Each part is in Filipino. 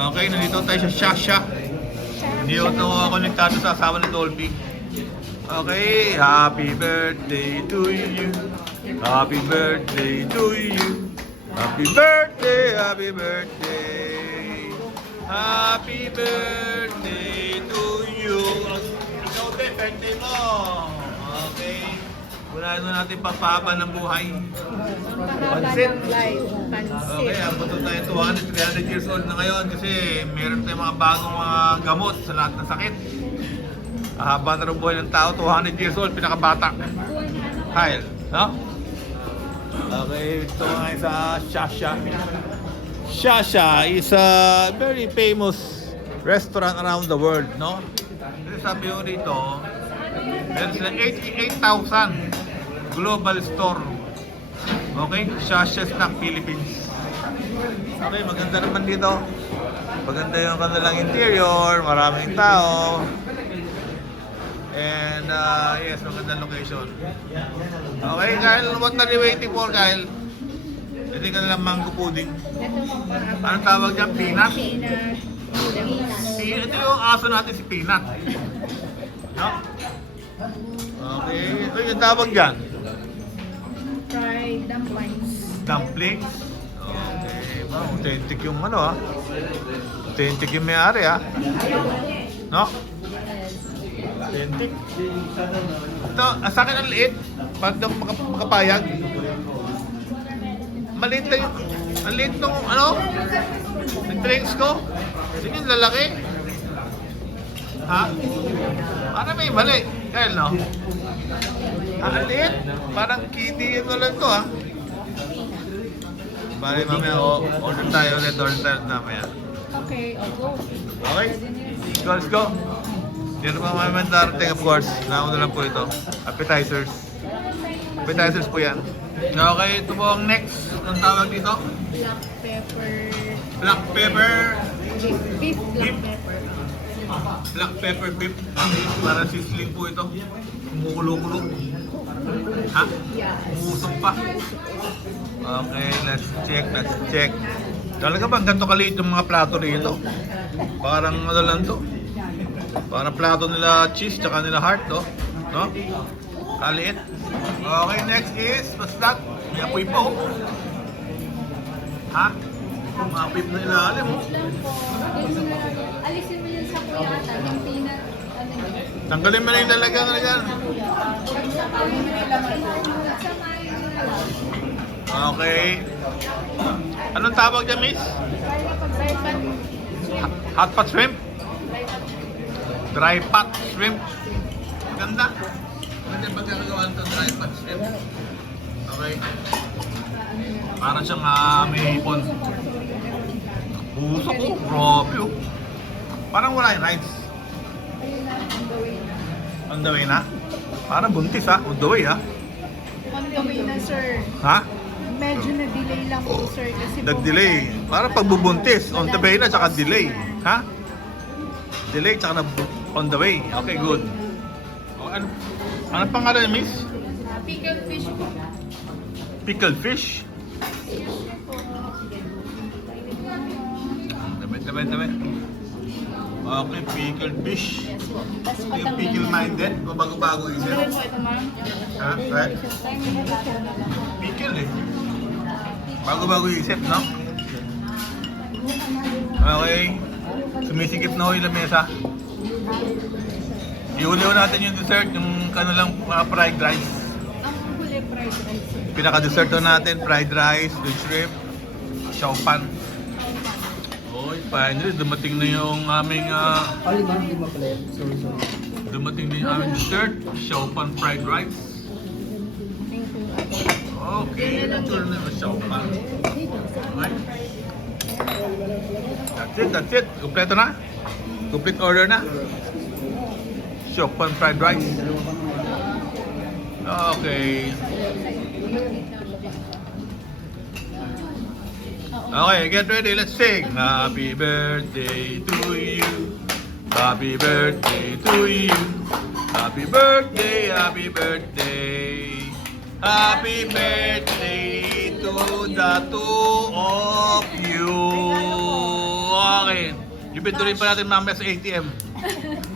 Okay, nandito tayo sa Shasha. Hindi ito konektado sa asawa ni Dolphy. Okay, happy birthday to you. Happy birthday to you. Happy birthday, happy birthday. Happy birthday to you. Ikaw din, birthday mo. Okay. Unahin mo natin papahaba ng buhay. Pansit. Okay, abot tayo 200, 300 years old na ngayon kasi meron tayong mga bagong mga gamot sa lahat ng sakit. Haba na rin buhay ng tao, 200 years old, pinakabata. Kyle, no? Okay, ito nga sa Shasha. Shasha is a very famous restaurant around the world, no? Kasi sabi ko rito, meron sila 88,000 global store. Okay? Shasha Snack Philippines. Okay, maganda naman dito. Maganda yung kanilang interior, maraming tao. And yes, magandang location. Okay, Kyle, what are you waiting for, Kyle? Hindi ka nalang mango pudding. Anong tawag dyan? Peanut? Ito yung aso natin, si Peanut. No? Okay, ito yung tawag dyan. Fried dumplings. Dumplings? Okay, wow, authentic yung ano ah. Authentic yung may-ari ah. No? Authentic. Ito, sa akin ang liit. Pag daw makapayag. Maliit lang yung, ang liit nung ano, ng drinks ko. Sige, lalaki. Ha? Para may mali. Kaya no? Ang liit. Parang kitty ito lang to ha. Bali mamaya order tayo ulit. Order tayo mamaya. Okay, I'll go. Okay? Let's go. Dito pa mamaya darating of course. Nauna lang po ito. Appetizers. Appetizers po yan. Okay, ito po ang next. Anong tawag dito? Black pepper. Black pepper. Beef black pepper. Black pepper beef. Para sizzling po ito. Kumukulo-kulo. Ha? Yes. Umusok pa. Okay, let's check, let's check. Talaga ba ganito kaliit yung mga plato rito? Parang ano lang to. Parang plato nila cheese tsaka nila heart to. No? Kaliit. Okay, next is, what's that? May apoy pa oh. Ha? Mga apoy na ilalim oh. Alisin mo yun sa kuyata, yung peanut. Tanggalin mo na yung lalagyan na yan. Okay. Anong tawag dyan, miss? Hot pot shrimp? Dry pot shrimp. Maganda. Maganda yung pagkakagawa ng dry pot shrimp. Okay. Parang siyang may hipon. Puso ko. Grabe oh. Parang wala yung rides. On the way na? Parang buntis ha? On the way ha? On the way na, sir. Ha? Medyo na-delay lang po, sir. Kasi Nag-delay. Parang pagbubuntis. On the way na, tsaka delay. Ha? Delay, tsaka na on the way. Okay, good. O, ano pangalan niya, miss? Pickled fish po. Pickled fish? Dami. Okay, pickled fish. Yung pickle-minded, bago-bago isip. Ito po, ito ma'am. Ha? Right? Pickle eh. Bago-bago isip, no? Okay. Sumisikip na ho yung lamesa. Iuliw natin yung dessert, yung kanilang fried rice. Ang huli fried rice. Pinaka-dessert doon natin, fried rice with shrimp, xiaopan. Oy, finally, dumating na yung aming dumating na yung aming dessert, xiaopan fried rice. Okay, natural na yung xiaopan. Okay. That's it. Kompleto na. Complete order na. Xiaopan fried rice. Okay. Okay, get ready. Let's sing. Happy birthday to you. Happy birthday to you. Happy birthday, happy birthday. Happy birthday to the two of you. Okay. Pipindurin pa natin mamaya sa ATM.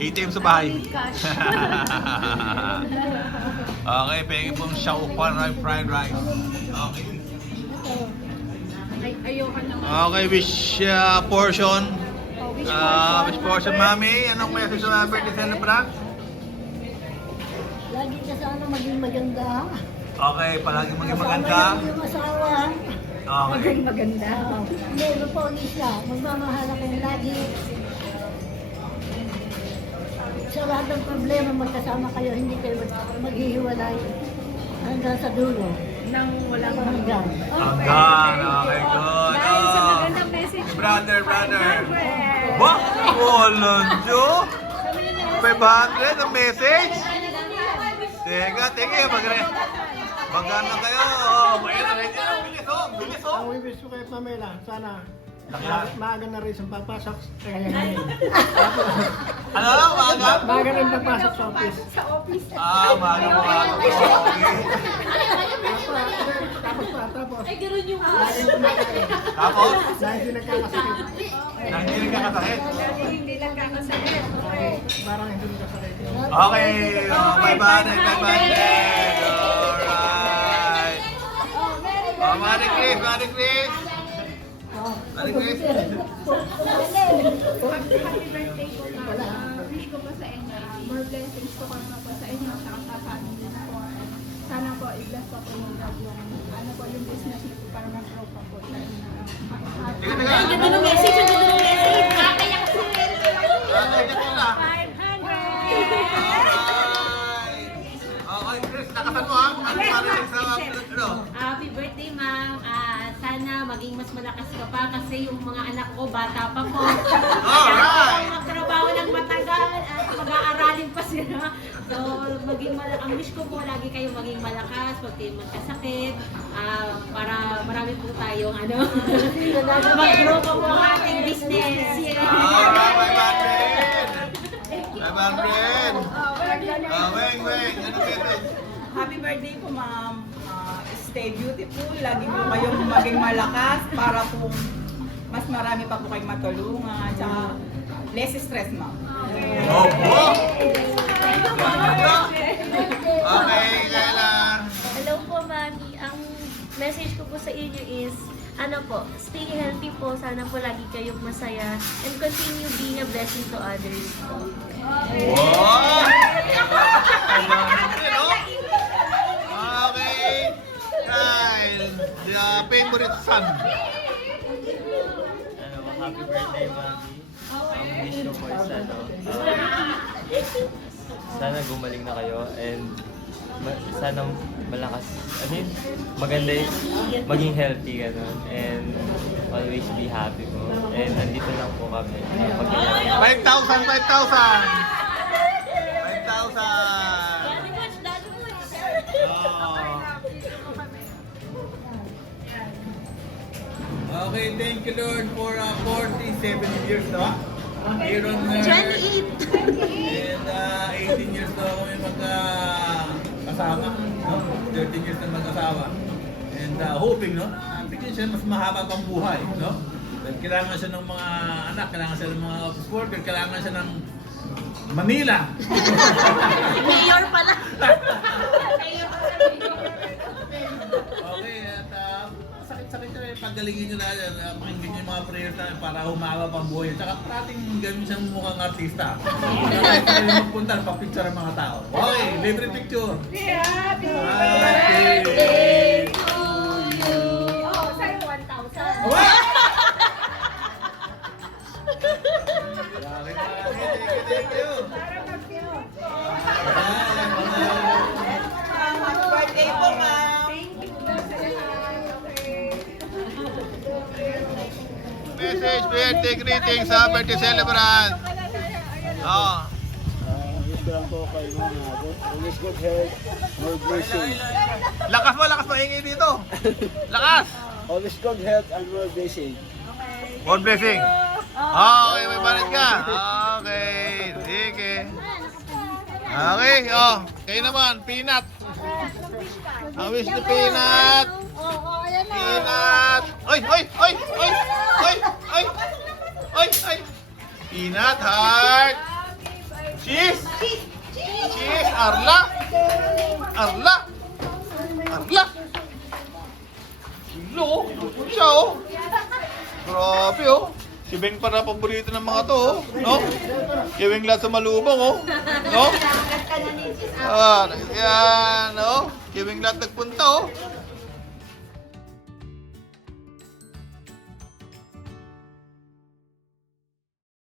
ATM sa bahay. Cash. Okay, pengen pong Xiaopan fried rice. Okay. Ay, ayoko naman. Okay, wish portion. Oh, Wish portion, mami. Anong message sa birthday celebrant? Lagi ka sana maging maganda. Okay, palagi maging maganda. Kasama yung asawa. Okay. Maging maganda. Meron po isa. Magmamahal akong lagi. Sa lahat ng problema, magkasama kayo. Hindi kayo maghihiwalay hanggang sa dulo. Nang walang Hanggang. Hanggang. Okay, good. Dahil sa magandang message. Brother. Ba? Walang Jo? 500 ang message? Teka. Magana kayo. Bilis Ang wish ko kay Pamela, sana maaga na rin siyang papasok. Ano? Maaga? Maaga rin papasok sa office. Sa office. Maaga. Tapos, Ay, gano'n yung Tapos? dahil hindi nagkakasakit. Hindi ka kasakit. hindi lang kakasakit. Okay. Parang hindi nagkasakit. Okay. 500. Alright. Mari Chris. Happy birthday po, ma'am. Wish ko po sa inyo. More blessings po kami po sa inyo. Saka sa family po. Sana po, i-bless po po yung God yung, ano po, yung business niyo po para mag-grow pa po. Teka. Ganda ng message. Kakayak po. Okay, Chris, nakasan mo ha? Ano parinig sa ano? Happy birthday, ma'am. Sana maging mas malakas ka pa kasi yung mga anak ko, bata pa po. Alright! Kaya magtrabaho ng matagal at mag-aaralin pa sila. So, ang wish ko po, lagi kayong maging malakas, huwag kayong magkasakit, para marami po tayong mag-grow pa po ang ating business. Alright, 500! Weng, ano message? Happy birthday po, ma'am. Stay beautiful. Lagi po kayong maging malakas para po mas marami pa po kayong matulungan. Tsaka less stress, ma'am. Opo! Okay, Kayla. Hello po, Mami. Ang message ko po sa inyo is, stay healthy po. Sana po lagi kayong masaya. And continue being a blessing to others po. Wow! Okay. Kyle, the favorite son. Happy birthday, Mami. Ang wish ko po is sana gumaling na kayo and sana malakas, maganda maging healthy ganun and always be happy po. And andito lang po kami. 5,000! 5,000! Okay, thank you Lord for 47 years, no? Here on earth. 28! And 18 years na kami magkasama, no? 13 years na mag-asawa. And hoping, no? Bigyan siya mas mahaba pang buhay, no? Dahil kailangan siya ng mga anak, kailangan siya ng mga office worker, kailangan siya ng Manila. Mayor pala! Okay, at sakit-sakit siya, pagalingin nyo na yan, pakinggan nyo yung mga prayers namin para humaba pang buhay. Tsaka parating gawin siyang mukhang artista. Kahit saan yung magpunta, papicture ang mga tao. Okay, libre picture. Happy birthday to you. Oh, sa'yo 1,000. Thank you. Happy birthday po, ma'am. Thank you po sa lahat. Okay. Message, birthday greetings sa birthday celebrant. Oh. Wish ko lang po kay Mama. Always good health, more blessing. Lakas mo, ingay dito. Lakas. Always good health and more blessing. One blessing. Okay, may balit ka. Okay, sige. Okay, kayo naman, peanut. I wish the peanut. Peanut. Oy. Peanut heart. Cheese. Cheese. Arla. Arla. Arla. Lo, siya oh. Grabe oh. Si Beng para paborito ng mga to oh. No? Kiwing lahat sa malubong oh. No? Ah, yan oh. Kiwing lahat nagpunta oh.